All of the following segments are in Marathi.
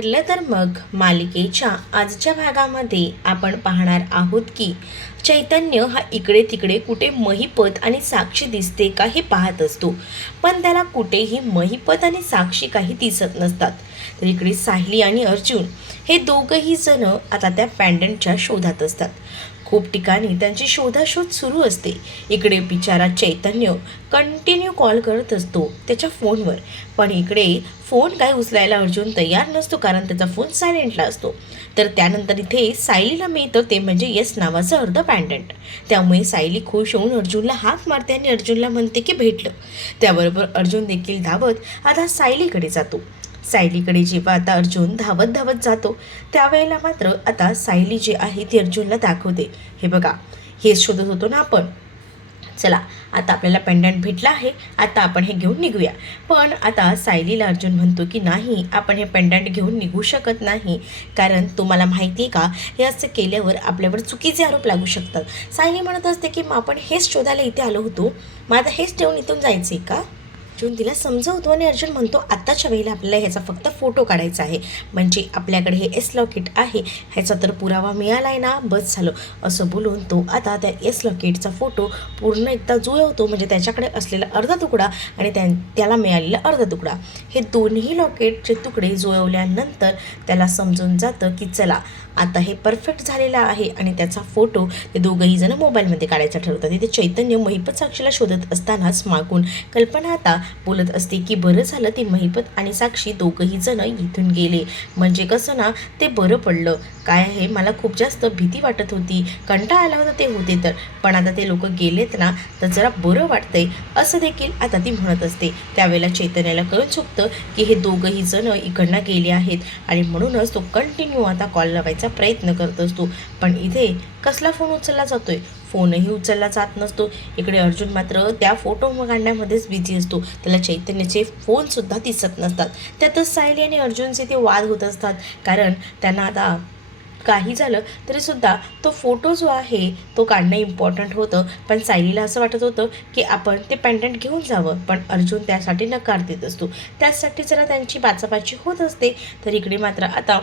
ठरलं तर मग मालिकेच्या आजच्या भागामध्ये आपण पाहणार आहोत की चैतन्य हा इकडे तिकडे कुठे महिपत आणि साक्षी दिसते का हे पाहत असतो. पण त्याला कुठेही महिपत आणि साक्षी काही दिसत नसतात. तर इकडे साहिली आणि अर्जुन हे दोघंही जण आता त्या पॅन्डंटच्या शोधात असतात. खूप ठिकाणी त्यांची शोधाशोध सुरू असते. इकडे बिचारा चैतन्य कंटिन्यू कॉल करत असतो त्याच्या फोनवर पण इकडे फोन काय उचलायला अर्जुन तयार नसतो कारण त्याचा फोन सायलेंटला असतो. तर त्यानंतर इथे सायलीला मिळतं ते म्हणजे येस नावाचं अर्ध पॅन्डंट त्यामुळे सायली खुश होऊन अर्जुनला हाक मारते आणि अर्जुनला म्हणते की भेटलं. त्याबरोबर अर्जुन देखील धावत आता सायलीकडे जातो. सायलीकडे जेव्हा आता अर्जुन धावत धावत जातो त्यावेळेला मात्र आता सायली जी आहे ती अर्जुनला दाखवते. हे बघा हेच शोधत होतो ना आपण. चला आता आपल्याला पेंडंट भेटला आहे आता आपण हे घेऊन निघूया. पण आता सायलीला अर्जुन म्हणतो की नाही आपण हे पेंडंट घेऊन निघू शकत नाही. कारण तुम्हाला माहिती आहे का हे असं केल्यावर आपल्यावर चुकीचे आरोप लागू शकतात. सायली म्हणत असते की मग आपण हेच शोधायला इथे आलो होतो. मग आता हेच ठेवून इथून जायचं आहे का? अर्जुन तिला समजवतो आणि अर्जुन म्हणतो आत्ताच्या वेळेला आपल्याला ह्याचा फक्त फोटो काढायचा आहे. म्हणजे आपल्याकडे हे एस लॉकेट आहे. ह्याचा तर पुरावा मिळाला आहे ना. बस झालं. असं बोलून तो आता त्या एस लॉकेटचा फोटो पूर्ण एकदा जुळवतो. म्हणजे त्याच्याकडे असलेला अर्धा तुकडा आणि त्या त्याला मिळालेला अर्धा तुकडा. हे दोन्ही लॉकेटचे तुकडे जुळवल्यानंतर त्याला समजून जातं की चला आता हे परफेक्ट झालेलं आहे आणि त्याचा फोटो ते दोघंही जण मोबाईलमध्ये काढायचा ठरवतात. तिथे चैतन्य महिपत साक्षीला शोधत असतानाच मागून कल्पना आता बोलत असते की बरं झालं ती महिपत आणि साक्षी दोघंही जण इथून गेले. म्हणजे कसं ना ते बरं पडलं. काय आहे? मला खूप जास्त भीती वाटत होती. कंटाळा आला होता ते होते तर. पण आता ते लोक गेलेत ना तर जरा बरं वाटतंय. असं देखील आता ती म्हणत असते. त्यावेळेला चैतन्याला कळून चुकतं की हे दोघंही जण इकडनं गेले आहेत आणि म्हणूनच तो कंटिन्यू आता कॉल लावायचा प्रयत्न करत असतो. पण इथे कसला फोन उचलला जातोय? फोनही उचलला जात नसतो. इकडे अर्जुन मात्र त्या फोटो काढण्यामध्येच बिझी असतो. त्याला चैतन्याचे फोनसुद्धा दिसत नसतात. त्यातच सायली आणि अर्जुनचे ते वाद होत असतात. कारण त्यांना आता काही झालं तरीसुद्धा तो फोटो जो आहे तो काढणं इम्पॉर्टंट होतं. पण सायलीला असं वाटत होतं की आपण ते पेंडंट घेऊन जावं. पण अर्जुन त्यासाठी नकार देत असतो. त्यासाठी जरा त्यांची बाचाबाची होत असते. तर इकडे मात्र आता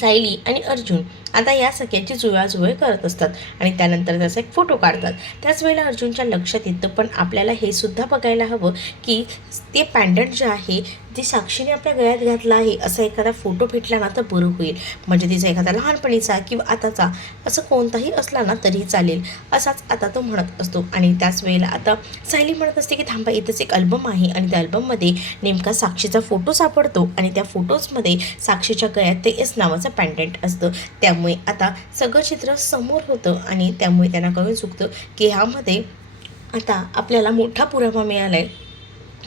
सायली आणि अर्जुन आता या सगळ्याची जुळवाजुळव करत असतात आणि त्यानंतर त्याचा एक फोटो काढतात. त्याच वेळेला अर्जुनच्या लक्षात येतं पण आपल्याला हे सुद्धा बघायला हवं की ते पॅन्डंट जे आहे ती साक्षीने आपल्या गळ्यात घातला आहे. असा एखादा फोटो भेटला ना तर बरं होईल. म्हणजे तिचा एखादा लहानपणीचा किंवा आताचा असं कोणताही असला ना तरीही चालेल. असाच आता तो म्हणत असतो. आणि त्याच वेळेला आता सायली म्हणत असते की थांबा इथंच एक अल्बम आहे. आणि त्या अल्बममध्ये नेमका साक्षीचा फोटो सापडतो. आणि त्या फोटोजमध्ये साक्षीच्या गळ्यात ते एस नावाचं पॅन्डंट असतं. त्यामुळे आता सगळं चित्र समोर होतं. आणि त्यामुळे त्यांना कळून चुकतं की ह्यामध्ये आता आपल्याला मोठा पुरावा मिळाला आहे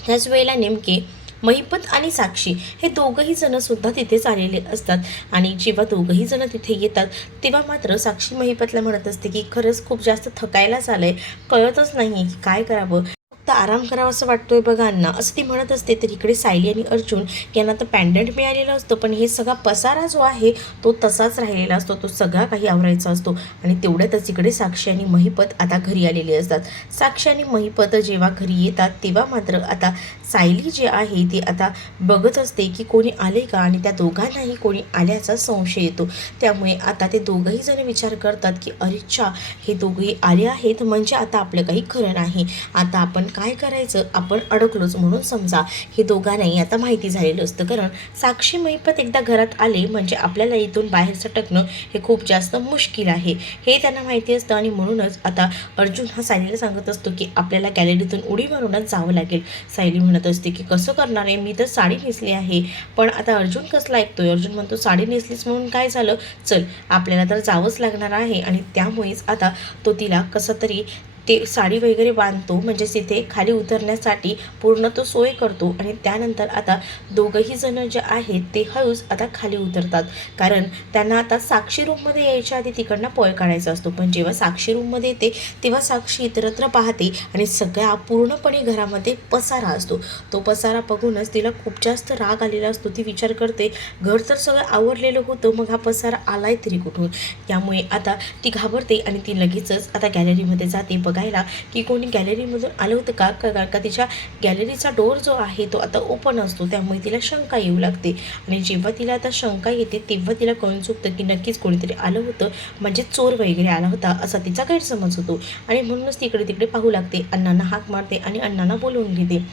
त्याच वेळेला नेमके महिपत आणि साक्षी हे दोघंही जण सुद्धा तिथेच आलेले असतात. आणि जेव्हा दोघंही जण तिथे येतात तेव्हा मात्र साक्षी महिपतला म्हणत असते की खरंच खूप जास्त थकायलाच आहे कळतच नाही की काय करावं. फक्त आराम करावा असं वाटतोय बघांना असं ती म्हणत असते तर इकडे सायली आणि अर्जुन यांना तर पॅन्डंट मिळालेलं असतं पण हे सगळा पसारा जो आहे तो तसाच राहिलेला असतो. तो सगळा काही आवरायचा असतो. आणि तेवढ्यातच इकडे साक्षी आणि महिपत आता घरी आलेले असतात. साक्षी आणि महिपत जेव्हा घरी येतात तेव्हा मात्र आता सायली जी आहे ती आता बघत असते की कोणी आले का? आणि त्या दोघांनाही कोणी आल्याचा संशय येतो. त्यामुळे आता ते दोघंही जण विचार करतात की अरेच्छा हे दोघंही आले आहेत म्हणजे आता आपलं काही खरं नाही. आता आपण काय करायचं? आपण अडकलोच म्हणून समजा. हे दोघांनाही आता माहिती झालेलं असतं. कारण साक्षी महिपत एकदा घरात आले म्हणजे आपल्याला इथून बाहेर सटकणं हे खूप जास्त मुश्किल आहे. हे त्यांना माहिती असतं आणि म्हणूनच आता अर्जुन हा सायलीला सांगत असतो की आपल्याला गॅलरीतून उडी मारूनच जावं लागेल. सायली म्हणत असते की कसं करणार आहे? मी तर साडी नेसली आहे. पण आता अर्जुन कसला ऐकतोय? अर्जुन म्हणतो साडी नेसलीच म्हणून काय झालं? चल आपल्याला तर जावंच लागणार आहे. आणि त्यामुळेच आता तो तिला कसं तरी ते साडी वगैरे बांधतो म्हणजेच तिथे खाली उतरण्यासाठी पूर्ण तो सोय करतो आणि त्यानंतर आता दोघंही जण जे आहेत ते हळूच आता खाली उतरतात. कारण त्यांना आता साक्षी रूममध्ये यायच्या आधी तिकडनं पळ काढायचा असतो. पण जेव्हा साक्षी रूममध्ये येते तेव्हा साक्षी इतरत्र पाहते आणि सगळ्या पूर्णपणे घरामध्ये पसारा असतो. तो पसारा बघूनच तिला खूप जास्त राग आलेला असतो. ती विचार करते घर तर सगळं आवरलेलं होतं मग हा पसारा आलाय तरी कुठून? त्यामुळे आता ती घाबरते आणि ती लगेचच आता गॅलरीमध्ये जाते बघा बघायला की कोणी गॅलरीमधून आलं होतं का? का कारण का तिच्या गॅलरीचा डोर जो आहे तो आता ओपन असतो त्यामुळे तिला शंका येऊ लागते. आणि जेव्हा तिला आता शंका येते तेव्हा तिला कळून चुकतं की नक्कीच कोणीतरी आलं होतं. म्हणजे चोर वगैरे आला होता असा तिचा गैरसमज होतो. आणि म्हणूनच तिकडे तिकडे पाहू लागते. अण्णांना हाक मारते आणि अण्णांना बोलवून घेते.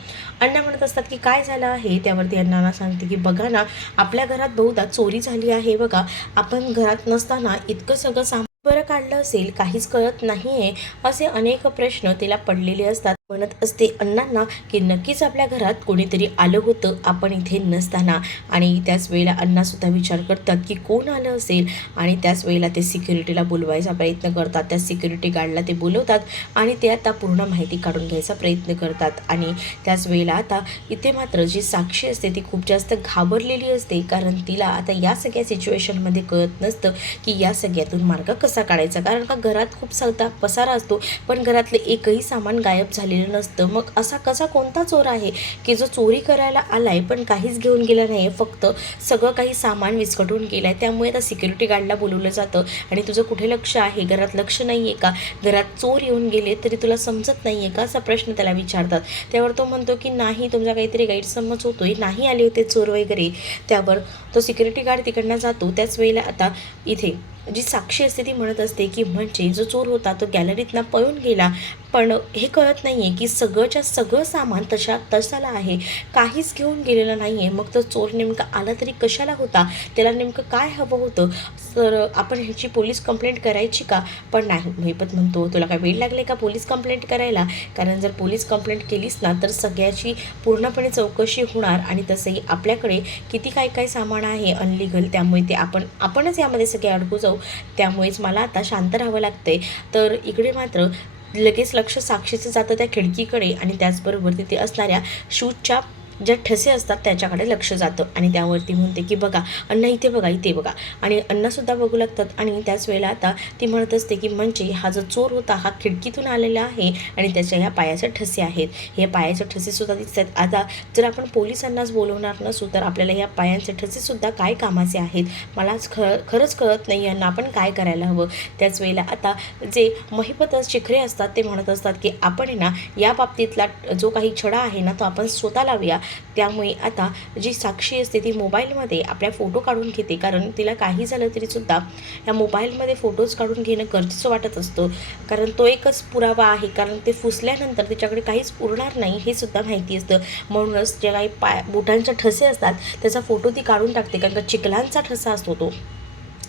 अण्णा म्हणत असतात की काय झालं आहे? त्यावरती अण्णांना सांगते की बघा ना आपल्या घरात बहुधा चोरी झाली आहे बघा. आपण घरात नसताना इतकं सगळं सामान बरं काढलं असेल काहीच कळत नाही आहे असे अनेक प्रश्न तिला पडलेले असतात. म्हणत असते अण्णांना की नक्कीच आपल्या घरात कोणीतरी आलं होतं आपण इथे नसताना. आणि त्याच वेळेला अण्णासुद्धा विचार करतात की कोण आलं असेल? आणि त्याच वेळेला ते सिक्युरिटीला बोलवायचा प्रयत्न करतात. त्या सिक्युरिटी गार्डला ते बोलवतात आणि ते आता पूर्ण माहिती काढून घ्यायचा प्रयत्न करतात. आणि त्याच वेळेला आता इथे मात्र जी साक्षी असते ती खूप जास्त घाबरलेली असते. कारण तिला आता या सगळ्या सिच्युएशनमध्ये कळत नसतं की या सगळ्यातून मार्ग कसा काढायचा? कारण का घरात खूप सगळा पसारा असतो पण घरातले एकही सामान गायब झाले केलेलं नसतं. मग असा कसा कोणता चोर आहे की जो चोरी करायला आलाय पण काहीच घेऊन गेला नाही फक्त सगळं काही सामान विस्कटून गेलं आहे त्यामुळे आता सिक्युरिटी गार्डला बोलवलं जातं. आणि तुझं कुठे लक्ष आहे? घरात लक्ष नाही आहे का? घरात चोर येऊन गेले तरी तुला समजत नाही आहे का? असा प्रश्न त्याला विचारतात. त्यावर तो म्हणतो की नाही तुमचा काहीतरी गैरसमज होतोय. नाही आले होते चोर वगैरे. त्यावर तो सिक्युरिटी गार्ड तिकडनं जातो. त्याच वेळेला आता इथे जी साक्षी असते ती म्हणत असते की म्हणजे जो चोर होता तो गॅलरीतनं पळून गेला. पण हे कळत नाही आहे की सगळंच्या सगळं सामान तशा तसाला आहे. काहीच घेऊन गेलेलं नाही आहे मग तो चोर नेमका आला तरी कशाला होता? त्याला नेमकं काय हवं होतं? तर आपण ह्याची पोलीस कंप्लेंट करायची का? पण नाही. महिपत म्हणतो तुला काय वेळ लागले का पोलीस कंप्लेंट करायला? कारण जर पोलीस कंप्लेंट केलीस ना तर सगळ्याची पूर्णपणे चौकशी होणार आणि तसंही आपल्याकडे किती काय काय सामान आहे अनलिगल त्यामुळे ते आपण आपणच यामध्ये सगळे अडकू जाऊ त्यामुळेच मला आता शांत राहावं लागतंय. तर इकडे मात्र लगेच लक्ष साक्षीचं जातं त्या खिडकीकडे आणि त्याचबरोबर तिथे असणाऱ्या शूजच्या ज्या ठसे असतात त्याच्याकडे लक्ष जातं आणि त्यावरती म्हणते की बघा अण्णा इथे बघा इथे बघा. आणि अण्णासुद्धा बघू लागतात आणि त्याच वेळेला आता ती म्हणत असते की म्हणजे हा जो चोर होता हा खिडकीतून आलेला आहे आणि त्याच्या ह्या पायाचे ठसे आहेत. हे पायाचे ठसेसुद्धा दिसतात. आता जर आपण पोलिसांनाच बोलवणार नसू तर आपल्याला या पायांचे ठसेसुद्धा काय कामाचे आहेत? मलाच ख खरंच कळत नाही यांना आपण काय करायला हवं. त्याच वेळेला आता जे महिपत शिखरे असतात ते म्हणत असतात की आपण आहे ना या बाबतीतला जो काही छडा आहे ना तो आपण स्वतः लावूया. त्यामुळे आता जी साक्षी असते ती मोबाईलमध्ये आपल्या फोटो काढून घेते. कारण तिला काही झालं तरीसुद्धा या मोबाईलमध्ये फोटोज काढून घेणं गरजेचं वाटत असतं. कारण तो एकच पुरावा आहे. कारण ते फुसल्यानंतर तिच्याकडे काहीच उरणार नाही हे सुद्धा माहिती असतं. म्हणूनच जे काही पाय बोटांचे ठसे असतात त्याचा फोटो ती काढून टाकते. कारण का चिखलांचा ठसा असतो तो.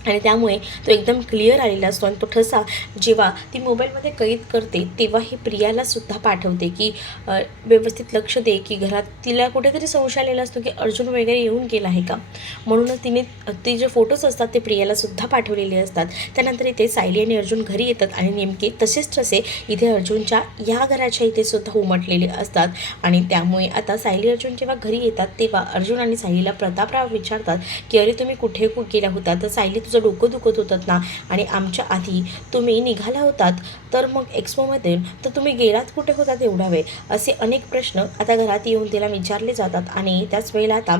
आणि त्यामुळे तो एकदम क्लिअर आलेला असतो आणि तो ठसा जेव्हा ती मोबाईलमध्ये कैद करते तेव्हा ही प्रियाला सुद्धा पाठवते की व्यवस्थित लक्ष दे की घरात तिला कुठेतरी संशय आलेला असतो की अर्जुन वगैरे येऊन गेला आहे का? म्हणूनच तिने ते जे फोटोज असतात ते प्रियाला सुद्धा पाठवलेले असतात. त्यानंतर इथे सायली आणि अर्जुन घरी येतात आणि नेमके तसेच ठसे इथे अर्जुनच्या या घराच्या इथे सुद्धा उमटलेले असतात. आणि त्यामुळे आता सायली अर्जुन जेव्हा घरी येतात तेव्हा अर्जुन आणि सायलीला प्रतापराव विचारतात की अरे तुम्ही कुठे गेला होता? तर सायली तुझं डोकं दुखत होतात ना? आणि आमच्या आधी तुम्ही निघाला होतात तर मग एक्सपोमध्ये तर तुम्ही गेलात कुठे होतात एवढा वेळ? असे अनेक प्रश्न आता घरात येऊन तिला विचारले जातात आणि त्याच वेळेला आता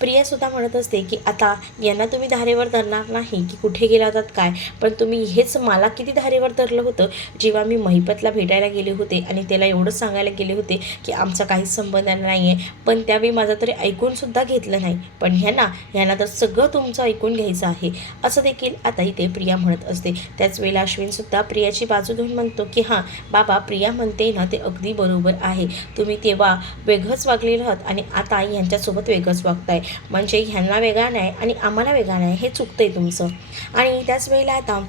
प्रियासुद्धा म्हणत असते की आता यांना तुम्ही धारेवर धरणार नाही की कुठे गेला होतात काय? पण तुम्ही हेच मला किती धारेवर धरलं होतं? जेव्हा मी महिपतला भेटायला गेले होते आणि त्याला एवढंच सांगायला गेले होते की आमचा काहीच संबंध नाही आहे पण त्यावेळी माझा तरी ऐकूनसुद्धा घेतलं नाही. पण ह्यांना ह्यांना तर सगळं तुमचं ऐकून घ्यायचं आहे. असं देखील आता इथे प्रिया म्हणत असते. त्याच वेळेला अश्विनसुद्धा प्रियाची बाजू घेऊन म्हणतो की हां बाबा प्रिया म्हणते ना ते अगदी बरोबर आहे. तुम्ही तेव्हा वेगळंच वागलेलं आहात आणि आता यांच्यासोबत वेगळंच मागताय म्हणजे ह्यांना वेगळा नाही आणि आम्हाला वेगळा नाही हे चुकतंय तुमचं. आणि त्याच वेळेला आता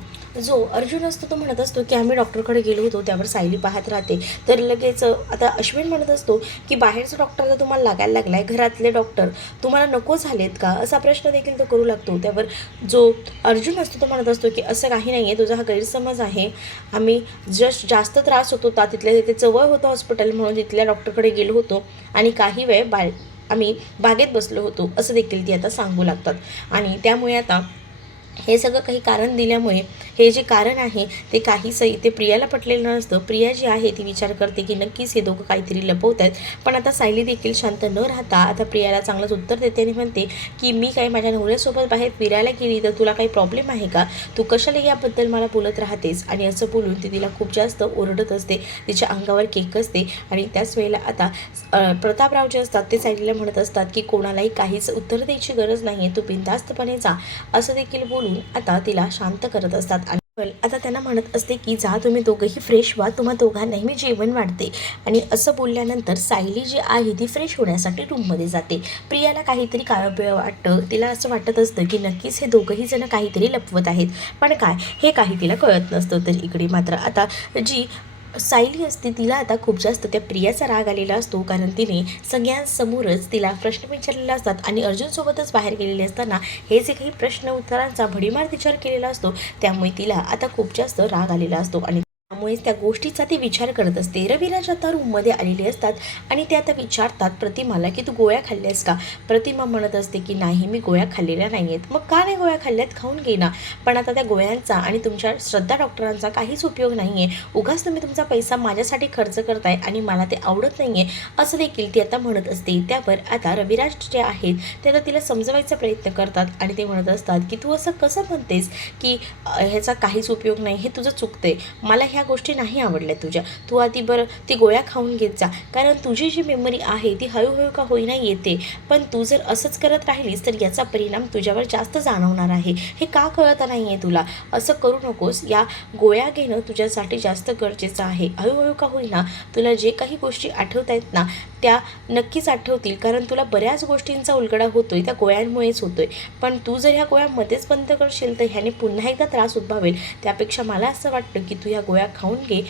जो अर्जुन असतो तो म्हणत असतो की आम्ही डॉक्टरकडे गेलो होतो त्यावर सायली पाहत राहते. तर लगेच आता अश्विन म्हणत असतो की बाहेरचा डॉक्टर तुम्हाला लागायला लागला आहे घरातले डॉक्टर. तुम्हाला नको झालेत का? असा प्रश्न देखील तो करू लागतो. त्यावर जो अर्जुन असतो तो म्हणत असतो की असं काही नाही आहे तुझा हा गैरसमज आहे. आम्ही जस्ट जास्त त्रास होत होता तिथल्या तिथे जवळ होतं हॉस्पिटल म्हणून तिथल्या डॉक्टरकडे गेलो होतो. आणि काही वेळ बाय आम्ही बागेत बसलो होतो असं देखील ती आता सांगू लागतात. आणि त्यामुळे आता हे सगळं काही कारण दिल्यामुळे हे जे कारण आहे ते काहीसं इथे प्रियाला पटलेलं नसतं. प्रिया जी आहे ती विचार करते की नक्कीच हे दोघं काहीतरी लपवत आहेत पण आता सायली देखील शांत न राहता आता प्रियाला चांगलंच उत्तर देते आणि म्हणते की मी काही माझ्या नवऱ्यासोबत बाहेर फिरायला गेली तर तुला काही प्रॉब्लेम आहे का? तू कशाला याबद्दल मला बोलत राहतेस? आणि असं बोलून ती तिला खूप जास्त ओरडत असते. तिच्या अंगावर केक असते आणि त्याच वेळेला आता प्रतापराव जे असतात ते सायलीला म्हणत असतात की कोणालाही काहीच उत्तर द्यायची गरज नाही तू बिनधास्तपणे जा. असं देखील बोल सोनी आता तिला शांत करत असतात. आणि आता त्यांना म्हणत असते की जा तुम्ही दोघंही फ्रेश व्हा. तुम्हा दोघांनाही मी जेवण वाढते. आणि असं बोलल्यानंतर सायली जी आहे ती फ्रेश होण्यासाठी रूममध्ये जाते. प्रियाला काहीतरी काळं वाटतं. तिला असं वाटत असतं की नक्कीच हे दोघंही जण काहीतरी लपवत आहेत. पण काय? हे काही तिला कळत नसतं. तर इकडे मात्र आता जी सायली असते तिला आता खूप जास्त त्या प्रियाचा राग आलेला असतो कारण तिने सगळ्यांसमोरच तिला प्रश्न विचारलेले असतात आणि अर्जुनसोबतच बाहेर गेलेले असताना हे जे काही प्रश्न उत्तरांचा भडीमार विचार केलेला असतो त्यामुळे तिला आता खूप जास्त राग आलेला असतो आणि त्यामुळेच त्या गोष्टीचा ते विचार करत असते. रविराज आता रूममध्ये आलेले असतात आणि ते आता विचारतात प्रतिमाला की तू गोळ्या खाल्ल्यास का? प्रतिमा म्हणत असते की नाही मी गोळ्या खाल्लेल्या नाही आहेत मग का नाही गोळ्या खाल्ल्यात? खाऊन घे ना. पण आता त्या गोळ्यांचा आणि तुमच्या श्रद्धा डॉक्टरांचा काहीच उपयोग नाही आहे उगाच तुम्ही तुमचा पैसा माझ्यासाठी खर्च करताय आणि मला ते आवडत नाही आहे असं देखील ती आता म्हणत असते. त्यावर आता रविराज जे आहेत ते आता तिला समजवायचा प्रयत्न करतात आणि ते म्हणत असतात की तू असं कसं म्हणतेस की ह्याचा काहीच उपयोग नाही? हे तुझं चुकतंय. मला ह्या गोष्टी नाही आवडल्या तुझ्या. तू आधी बरं ती गोळ्या खाऊन घेत जा. कारण तुझी जी मेमरी आहे ती हळूहळू का होईना येते. पण तू जर असंच करत राहिलीस तर याचा परिणाम तुझ्यावर जास्त जाणवणार आहे. हे का कळत नाही आहे तुला? असं करू नकोस. या गोळ्या घेणं तुझ्यासाठी जास्त गरजेचं आहे. हळूहळू का होईना तुला जे काही गोष्टी आठवत आहेत ना त्या नक्कीच आठवतील. कारण तुला बऱ्याच गोष्टींचा उलगडा होतोय त्या गोळ्यांमुळेच होतोय. पण तू जर ह्या गोळ्या मध्येच बंद करशील तर ह्याने पुन्हा एकदा त्रास उद्भावेल. त्यापेक्षा मला असं वाटतं की तू ह्या गोळ्या खाऊन घे.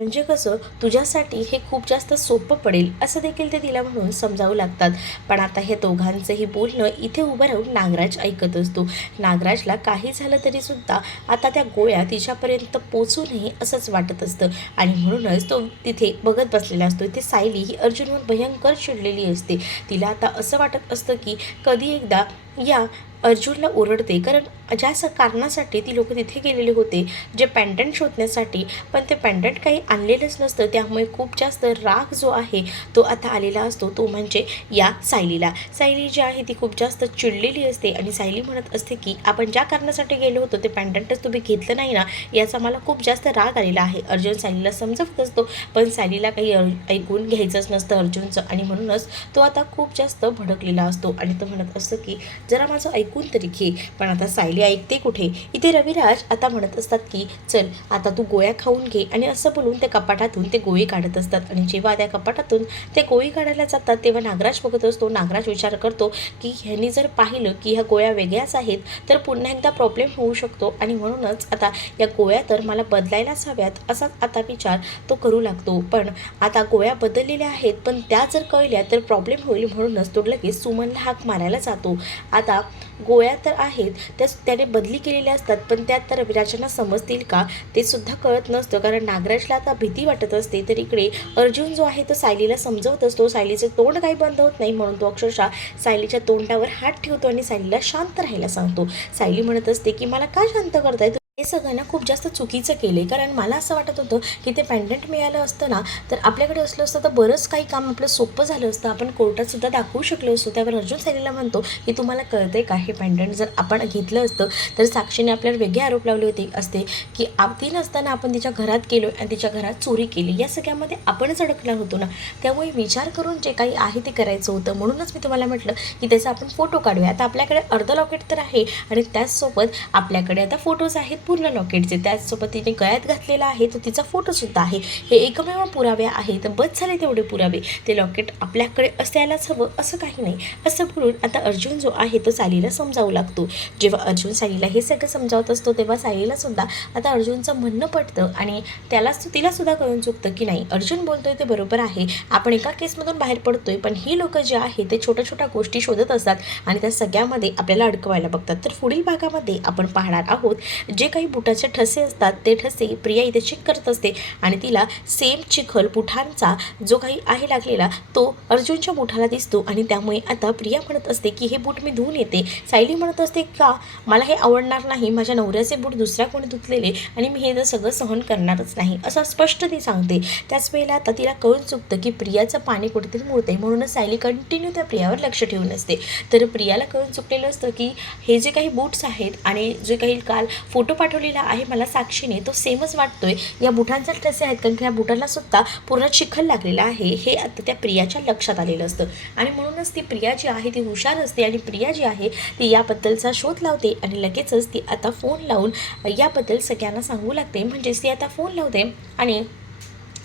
म्हणजे कसं तुझ्यासाठी हे खूप जास्त सोपं पडेल असं देखील ते तिला म्हणून समजावं लागतात. पण आता हे दोघांचंही बोलणं इथे उभं राहून नागराज ऐकत असतो. नागराजला काही झालं तरी सुद्धा आता त्या गोळ्या तिच्यापर्यंत पोचू नये असंच वाटत असतं. आणि म्हणूनच तो तिथे बघत बसलेला असतो. इथे सायली ही अर्जुनवर भयंकर चिडलेली असते. तिला आता असं वाटत असतं की कधी एकदा या अर्जुनला ओरडते. कारण ज्या स कारणासाठी ती लोक तिथे गेलेले होते जे पॅन्डंट शोधण्यासाठी पण ते पॅन्डंट काही आणलेलंच नसतं. त्यामुळे खूप जास्त राग जो आहे तो आता आलेला असतो. तो म्हणजे या सायलीला. सायली जी आहे ती खूप जास्त चिडलेली असते आणि सायली म्हणत असते की आपण ज्या कारणासाठी गेलो होतो ते पॅन्डंटच तुम्ही घेतलं नाही ना? याचा मला खूप जास्त राग आलेला आहे. अर्जुन सायलीला समजत असतो पण सायलीला काही ऐकून घ्यायचंच नसतं अर्जुनचं. आणि म्हणूनच तो आता खूप जास्त भडकलेला असतो. आणि तो म्हणत असतो की जरा माझं ऐकून तरी घे. पण आता सायली ऐकते कुठे? इथे रविराज आता म्हणत असतात की चल आता तू गोळ्या खाऊन घे. आणि असं बोलून त्या कपाटातून ते गोळी काढत असतात. आणि जेव्हा त्या कपाटातून ते गोळी काढायला जातात तेव्हा नागराज बघत असतो. नागराज विचार करतो की ह्यांनी जर पाहिलं की ह्या गोळ्या वेगळ्याच आहेत तर पुन्हा एकदा प्रॉब्लेम होऊ शकतो. आणि म्हणूनच आता या गोळ्या तर मला बदलायलाच हव्यात असाच आता विचार तो करू लागतो. पण आता गोळ्या बदललेल्या आहेत पण त्या जर कळल्या तर प्रॉब्लेम होईल म्हणूनच तो लगेच सुमनला हाक मारायला जातो. आता गोळ्या तर आहेत त्या त्याने बदली केलेल्या असतात पण त्यात तर विराजांना समजतील का? ते सुद्धा कळत नसतं कारण नागराजला आता भीती वाटत असते तर इकडे अर्जुन जो आहे तो सायलीला समजवत असतो. सायलीचं तोंड काही बंद होत नाही म्हणून तो अक्षरशः सायलीच्या तोंडावर हात ठेवतो आणि सायलीला शांत राहायला सांगतो. सायली म्हणत असते की मला का शांत करताय? हे सगळं ना खूप जास्त चुकीचं केले कारण मला असं वाटत होतं की ते पॅन्डंट मिळालं असतं ना तर आपल्याकडे असलं असतं तर बरंच काही काम आपलं सोपं झालं असतं. आपण कोर्टातसुद्धा दाखवू शकलो असतो. त्यावर अर्जुन सैनीला म्हणतो की तुम्हाला कळतं आहे का हे पॅन्डंट जर आपण घेतलं असतं तर साक्षीने आपल्याला वेगळे आरोप लावले होते असते की आप ती नसताना आपण तिच्या घरात गेलो आणि तिच्या घरात चोरी केली. या सगळ्यामध्ये आपणच अडकला होतो ना. त्यामुळे विचार करून जे काही आहे ते करायचं होतं. म्हणूनच मी तुम्हाला म्हटलं की त्याचा आपण फोटो काढूया. आता आपल्याकडे अर्ध लॉकेट तर आहे आणि त्याचसोबत आपल्याकडे आता फोटोज आहेत. पूर्ण लॉकेटचे त्याचसोबत तिने गळ्यात घातलेला आहे तो तिचा फोटोसुद्धा आहे. हे एकमेव पुरावे आहेत. बस झाले तेवढे पुरावे. ते लॉकेट आपल्याकडे असायलाच हवं असं काही नाही. असं बोलून आता अर्जुन जो आहे तो सालीला समजावू लागतो. जेव्हा अर्जुन सालीला हे सगळं समजावत असतो तेव्हा सायलीला सुद्धा आता अर्जुनचं म्हणणं पडतं आणि त्याला तिला सुद्धा कळून चुकतं की नाही. अर्जुन बोलतोय ते बरोबर आहे. आपण एका केसमधून बाहेर पडतोय पण ही लोक जे आहे ते छोट्या छोट्या गोष्टी शोधत असतात आणि त्या सगळ्यामध्ये आपल्याला अडकवायला बघतात. तर पुढील भागामध्ये आपण पाहणार आहोत जे काही बुटाचे ठसे असतात ते ठसे प्रिया इथे चेक करत असते आणि तिला सेम चिखल बुटांचा जो काही आहे लागलेला तो अर्जुनच्या बुटाला दिसतो आणि त्यामुळे आता प्रिया म्हणत असते की हे बूट मी धुवून येते. सायली म्हणत असते का? मला हे आवडणार नाही. माझ्या नवऱ्याचे बूट दुसऱ्या कोणी धुतलेले आणि मी हे तर सगळं सहन करणारच नाही असं स्पष्ट ती सांगते. त्याच वेळेला आता तिला कळून चुकतं की प्रियाचं पाणी कुठेतरी मुळते म्हणूनच सायली कंटिन्यू त्या प्रियावर लक्ष ठेवून असते. तर प्रियाला कळून चुकलेलं असतं की हे जे काही बूट्स आहेत आणि जे काही काल फोटो पाठवलेला आहे मला साक्षीने तो सेमच वाटतोय. या बुटांचा ठसे आहेत कारण की या बुटांना सुद्धा पूर्ण चिखल लागलेला आहे. हे आता त्या प्रियाच्या लक्षात आलेलं असतं. आणि म्हणूनच ती प्रिया जी आहे ती हुशार असते आणि प्रिया जी आहे ती याबद्दलचा शोध लावते आणि लगेचच ती आता फोन लावून याबद्दल सगळ्यांना सांगू लागते. म्हणजेच ती आता फोन लावते आणि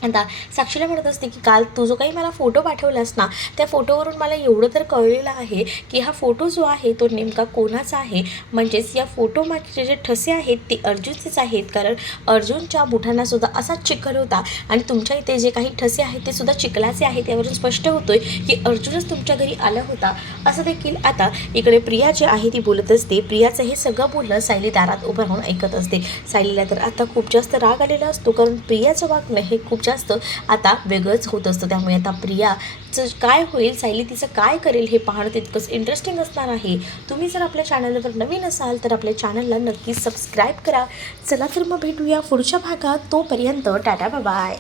आता साक्षीला म्हणत असते की काल तू जो काही मला फोटो पाठवलास ना त्या फोटोवरून मला एवढं तर कळलेलं आहे की हा फोटो जो आहे तो नेमका कोणाचा आहे? म्हणजेच या फोटोमागचे जे ठसे आहेत ते अर्जुनचेच आहेत. कारण अर्जुनच्या बुटांना सुद्धा असाच चिखल होता आणि तुमच्या इथे जे काही ठसे आहेत ते सुद्धा चिखलाचे आहेत. यावरून स्पष्ट होतोय की अर्जुनच तुमच्या घरी आला होता. असं देखील आता इकडे प्रिया जी आहे ती बोलत असते. प्रियाचं हे सगळं बोलणं सायली दारात उभं राहून ऐकत असते. सायलीला तर आता खूप जास्त राग आलेला असतो. कारण प्रियाचं वागणं हे खूप जास्त आता वेगळंच होत असतं. त्यामुळे आता प्रियाचं काय होईल सायली तिचं काय करेल हे पाहणं तितकंच इंटरेस्टिंग असणार आहे. तुम्ही जर आपल्या चॅनलवर नवीन असाल तर आपल्या चॅनलला नक्की सबस्क्राईब करा. चला तर मग भेटूया पुढच्या भागात. तोपर्यंत टाटा बाय